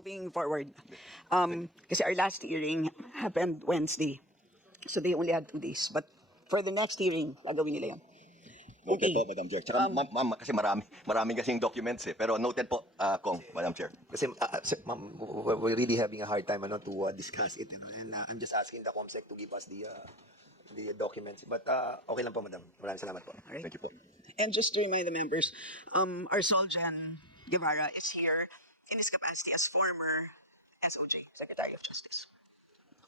moving forward, kasi our last hearing happened Wednesday. So they only had 2 days. But for the next hearing, gagawin nila yan. Okay po, Madam Chair. Tsaka, ma'am, kasi maraming kasing documents eh. Pero noted po, Kong, Madam Chair. Kasi, ma'am, we're really having a hard time to discuss it. And I'm just asking the COMSEC to give us the documents. But okay lang po, madam. Maraming salamat po. All right. Thank you po. And just to remind the members, our Soljan Guevara is here in his capacity as former SOJ, Secretary of Justice.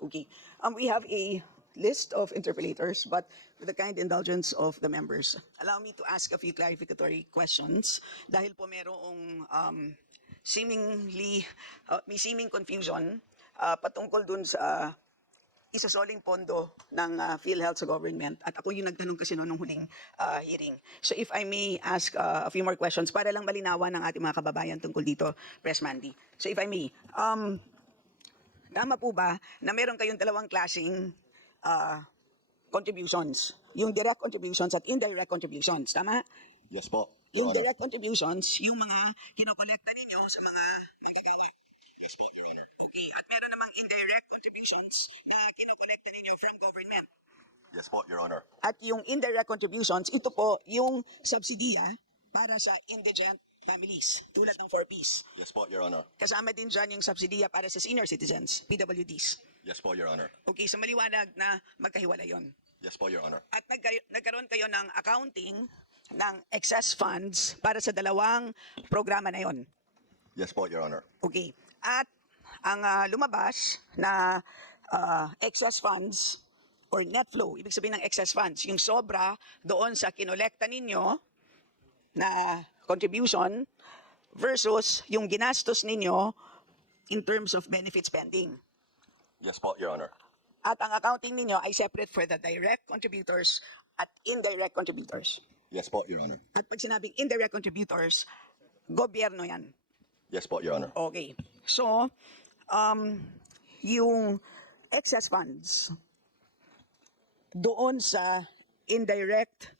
Okay. We have a list of interpellators, but with the kind indulgence of the members, allow me to ask a few clarificatory questions dahil po merong may seeming confusion patungkol dun sa isasoling pondo ng PhilHealth sa government. At ako yung nagtanong kasi noong huling hearing. So if I may ask a few more questions para lang malinawan ng ating mga kababayan tungkol dito, Press Mandy. So if I may, tama po ba na meron kayong dalawang klaseng contributions? Yung direct contributions at indirect contributions, tama? Yes po, Yung Your Honor. direct contributions, yung mga kinokolekta ninyo sa mga magagawa. Yes po, Your Honor. Okay, at meron namang indirect contributions na kinokolekta ninyo from government. Yes po, Your Honor. At yung indirect contributions, ito po yung subsidiya para sa indigent families, tulad ng 4Ps. Yes po, Your Honor. Kasama din dyan yung subsidiya para sa senior citizens, PWDs. Yes po, Your Honor. Okay, so maliwanag na magkahiwalay yon. Yes po, Your Honor. At nagkaroon kayo ng accounting ng excess funds para sa dalawang programa na yon. Yes po, Your Honor. Okay. At ang lumabas na excess funds or net flow, ibig sabihin ng excess funds, yung sobra doon sa kinolekta ninyo na contribution versus yung ginastos ninyo in terms of benefit spending. Yes po, Your Honor. At ang accounting ninyo ay separate for the direct contributors at indirect contributors. Yes po, Your Honor. At pag sinabing indirect contributors, gobyerno yan. Yes po, Your Honor. Okay. So, yung excess funds doon sa indirect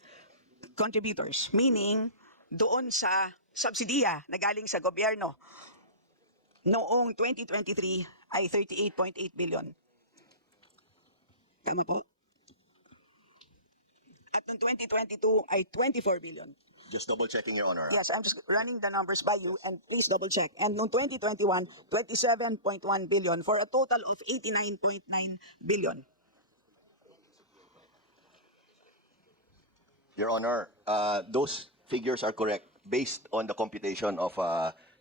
contributors, meaning doon sa subsidiya na galing sa gobyerno, noong 2023 ay 38.8 billion. Tama po? At noong 2022 ay 24 billion. Just double checking, Your Honor. Yes, I'm just running the numbers by you and please double check. And noong 2021, 27.1 billion for a total of 89.9 billion. Your Honor, those figures are correct based on the computation of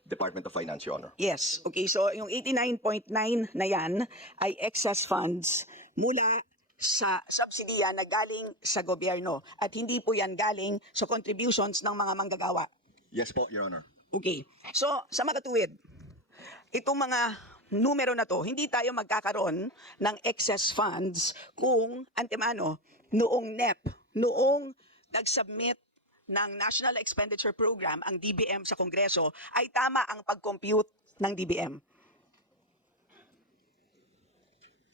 Department of Finance, Your Honor. Yes, okay. So yung 89.9 na yan ay excess funds mula sa subsidiya na galing sa gobyerno at hindi po yan galing sa contributions ng mga manggagawa. Yes po, Your Honor. Okay. So, sa makatuwid, itong mga numero na to, hindi tayo magkakaroon ng excess funds kung antemano, noong NEP, noong nag-submit ng National Expenditure Program, ang DBM sa Kongreso, ay tama ang pag-compute ng DBM.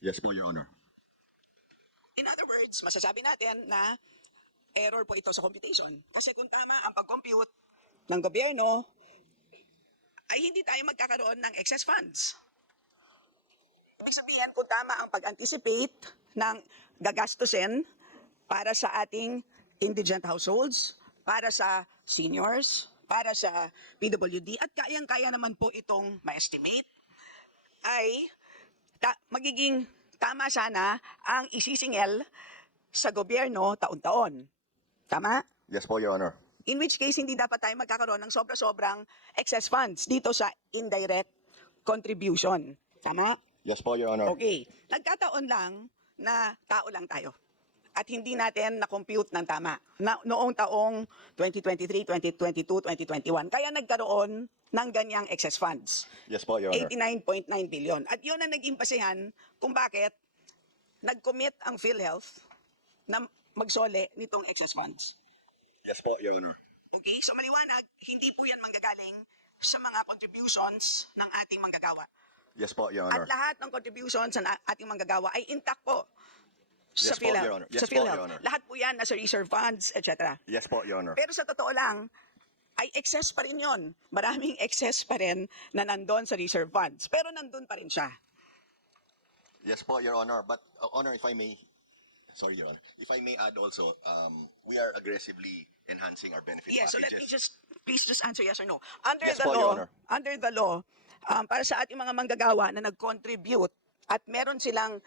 Yes po, Your Honor. In other words, masasabi natin na error po ito sa computation. Kasi kung tama ang pag-compute ng gobyerno, ay hindi tayo magkakaroon ng excess funds. Ibig sabihin, kung tama ang pag-anticipate ng gagastusin para sa ating indigent households, para sa seniors, para sa PWD, at kayang-kaya naman po itong ma-estimate, ay magiging tama sana ang isisingil sa gobyerno taon-taon. Tama? Yes po, Your Honor. In which case, hindi dapat tayo magkakaroon ng sobra-sobrang excess funds dito sa indirect contribution. Tama? Yes po, Your Honor. Okay. Nagkataon lang na tao lang tayo. At hindi natin na-compute ng tama. Noong taong 2023, 2022, 2021. Kaya nagkaroon ng ganyang excess funds. Yes po, Your Honor. 89.9 billion. At yun ang naging basehan kung bakit nag-commit ang PhilHealth na magsole nitong excess funds. Yes po, Your Honor. Okay? So maliwanag, hindi po yan manggagaling sa mga contributions ng ating manggagawa. Yes po, Your At Honor. lahat ng contributions ng ating manggagawa ay intact po sa Yes po, Your Honor. Yes Sa po, PhilHealth. Your Honor. Lahat po yan nasa reserve funds, etc. Yes po, Your Honor. Pero sa totoo lang, ay excess pa rin yon. Maraming excess pa rin na nandun sa reserve funds. Pero nandun pa rin siya. Yes po, Your Honor. But, Honor, if I may, sorry, Your Honor, if I may add also, we are aggressively enhancing our benefit Yes, so let packages. me please just answer yes or no. Under Yes the po, Your law, Honor. under the law, para sa ating mga manggagawa na nag-contribute at meron silang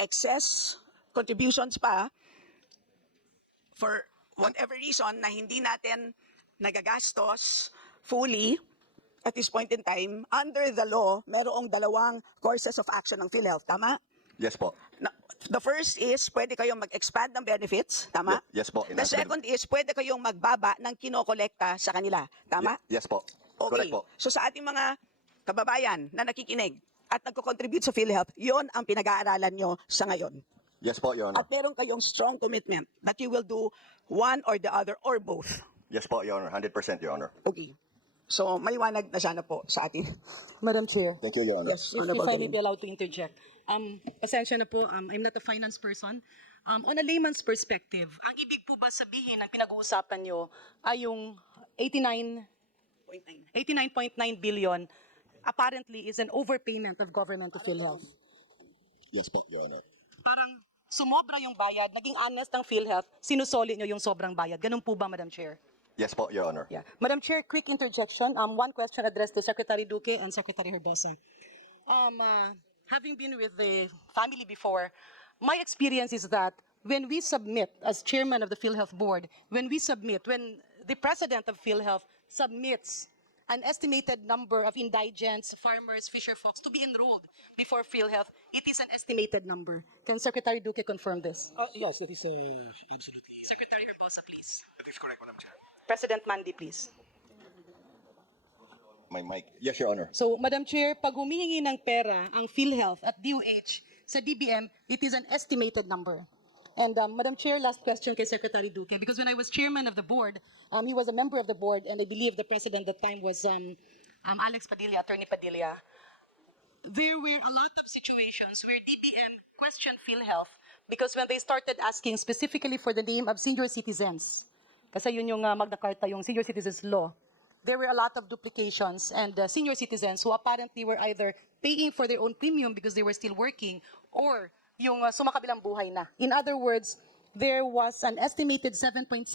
excess contributions pa for whatever reason na hindi natin nagagastos fully at this point in time, under the law, merong dalawang courses of action ng PhilHealth. Tama? Yes po. The first is, pwede kayong mag-expand ng benefits. Tama? Yes po. The second is, pwede kayong magbaba ng kinokolekta sa kanila. Tama? Yes po. Okay. Correct po. So sa ating mga kababayan na nakikinig at nagko-contribute sa PhilHealth, yon ang pinag-aaralan nyo sa ngayon. Yes po, Your Honor. At meron kayong strong commitment that you will do one or the other or both. Yes po, Your Honor. 100%, Your Honor. Okay. So maliwanag na sana po sa atin. Madam Chair, Thank you, Your Honor. Yes, if Honorable I may Garin. be allowed to interject. Pasensya na po, I'm not a finance person. On a layman's perspective, ang ibig po ba sabihin ng pinag-uusapan nyo ay yung 89.9 billion apparently is an overpayment of government to PhilHealth? Yes po, Your Honor. Parang sumobra yung bayad, naging honest ang PhilHealth, sinusoli nyo yung sobrang bayad. Ganun po ba, Madam Chair? Yes po, Your Honor. Yeah. Madam Chair, quick interjection. One question addressed to Secretary Duque and Secretary Herbosa. Having been with the family before, my experience is that when we submit, as chairman of the PhilHealth Board, when the president of PhilHealth submits an estimated number of indigents, farmers, fisher folks to be enrolled before PhilHealth, it is an estimated number. Can Secretary Duque confirm this? Yes, that is absolutely. Secretary Herbosa, please. That is correct, Madam Chair. President Mandy, please. My mic. Yes, Your Honor. So, Madam Chair, pag humihingi ng pera ang PhilHealth at DOH sa DBM, it is an estimated number. And Madam Chair, last question kay Secretary Duque, because when I was chairman of the board, he was a member of the board, and I believe the president at the time was Alex Padilla, Attorney Padilla. There were a lot of situations where DBM questioned PhilHealth because when they started asking specifically for the name of senior citizens, kasi yun yung Magna Carta, yung senior citizens law, there were a lot of duplications and senior citizens who apparently were either paying for their own premium because they were still working or yung sumakabilang buhay na. In other words, there was an estimated 7.7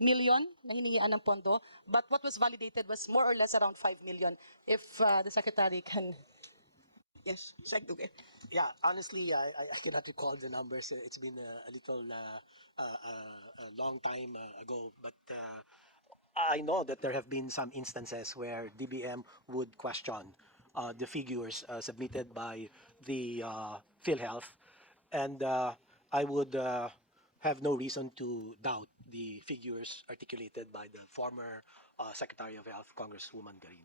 million na hiningian ng pondo, but what was validated was more or less around 5 million. If the Secretary can... Yes, Sec. Okay. Yeah, honestly, I cannot recall the numbers. It's been a little a long time ago, but I know that there have been some instances where DBM would question the figures submitted by the PhilHealth, and I would have no reason to doubt the figures articulated by the former Secretary of Health, Congresswoman Garin.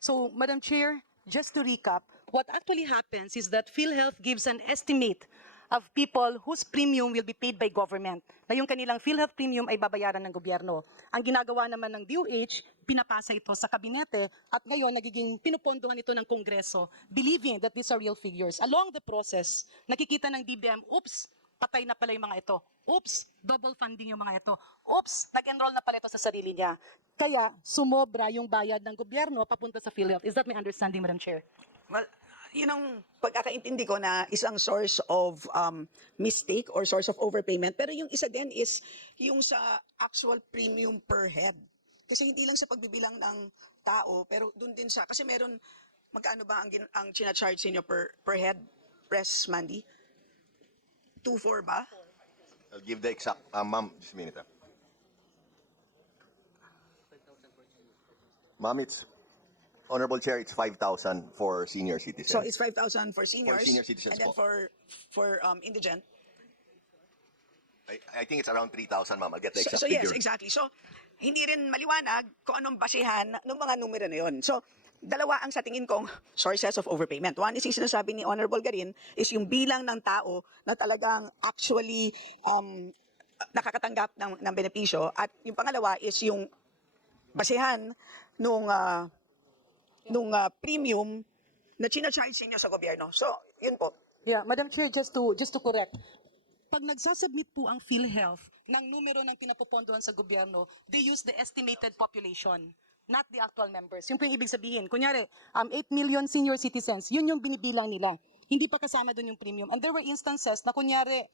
So, Madam Chair, just to recap, what actually happens is that PhilHealth gives an estimate of people whose premium will be paid by government. Na yung kanilang PhilHealth premium ay babayaran ng gobyerno. Ang ginagawa naman ng DOH, pinapasa ito sa kabinete at ngayon nagiging pinupondohan ito ng Kongreso, believing that these are real figures. Along the process, nakikita ng DBM, oops, patay na pala yung mga ito. Oops, double funding yung mga ito. Oops, nag-enroll na pala ito sa sarili niya. Kaya sumobra yung bayad ng gobyerno papunta sa PhilHealth. Is that my understanding, Madam Chair? Well, yun ang pagkakaintindi ko na isang source of mistake or source of overpayment. Pero yung isa din is yung sa actual premium per head. Kasi hindi lang sa pagbibilang ng tao, pero dun din sa, kasi meron, magkano ba ang charge sa inyo per head, Press Mandy? 2.4 ba? I'll give the exact, ma'am, just a minute. Ma'am, it's, Honorable Chair, it's 5,000 for senior citizens. So it's 5,000 for seniors, senior citizens and then po. for indigent. I think it's around 3,000, ma'am. I'll get the exact So yes, figure. exactly. So hindi rin maliwanag kung anong basehan ng mga numero na yun. So dalawa ang sa tingin kong sources of overpayment. One is yung sinasabi ni Honorable Garin is yung bilang ng tao na talagang actually nakakatanggap ng benepisyo. At yung pangalawa is yung basehan nung premium na charge sa inyo sa gobyerno. So, yun po. Yeah, Madam Chair, just to correct, pag nagsasubmit po ang PhilHealth ng numero ng pinapopondohan sa gobyerno, they use the estimated population, not the actual members. Yun po yung ibig sabihin. Kunyari, 8 million senior citizens, yun yung binibilang nila. Hindi pa kasama dun yung premium. And there were instances na kunyari,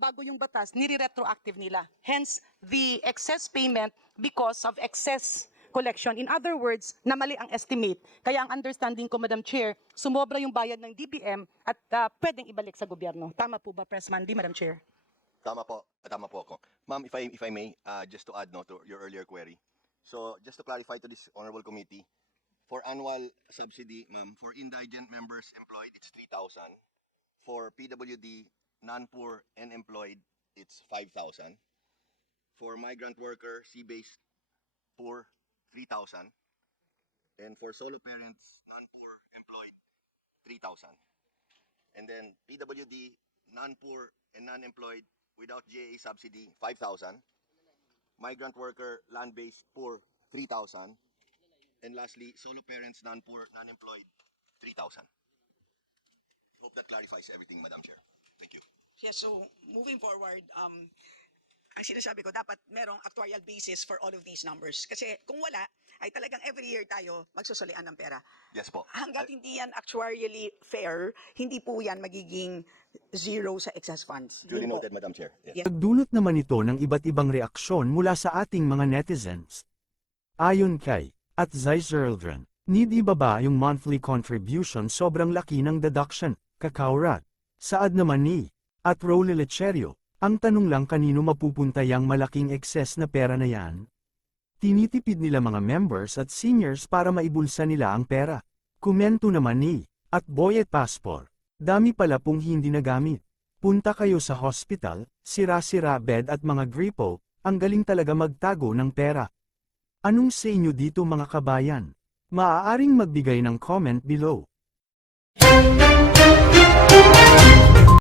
bago yung batas, nire-retroactive nila. Hence, the excess payment because of excess collection. In other words, namali ang estimate. Kaya ang understanding ko, Madam Chair, sumobra yung bayad ng DBM at pwedeng ibalik sa gobyerno. Tama po ba, Pressman? Di, Madam Chair? Tama po ako. Ma'am, if I may, just to add no to your earlier query. So, just to clarify to this honorable committee, for annual subsidy, ma'am, for indigent members employed, it's 3,000. For PWD, non-poor and employed, it's 5,000. For migrant worker, sea-based, poor, 3,000. And for solo parents, non-poor, employed, 3,000. And then PWD, non-poor and non-employed without GAA subsidy, 5,000. Migrant worker, land-based, poor, 3,000. And lastly, solo parents, non-poor, non-employed, 3,000. Hope that clarifies everything, Madam Chair. Thank you. Yes, so moving forward, ang sinasabi ko, dapat merong actuarial basis for all of these numbers. Kasi kung wala, ay talagang every year tayo magsusulian ng pera. Yes po. Hanggat hindi yan actuarially fair, hindi po yan magiging zero sa excess funds. Duly Yun po. noted, Madam Chair. Yes. Nagdulot naman ito ng iba't ibang reaksyon mula sa ating mga netizens. Ayon kay at Zeiserdren, hindi ba yung monthly contribution sobrang laki ng deduction, kakaurat? Saad naman ni at Rolly Lecherio, ang tanong lang kanino mapupunta yang malaking excess na pera na yan? Tinitipid nila mga members at seniors para maibulsa nila ang pera. Komento naman ni at Boyet Passport, dami pala pong hindi nagamit. Punta kayo sa hospital, sira-sira bed at mga gripo, ang galing talaga magtago ng pera. Anong sa inyo dito mga kabayan? Maaaring magbigay ng comment below.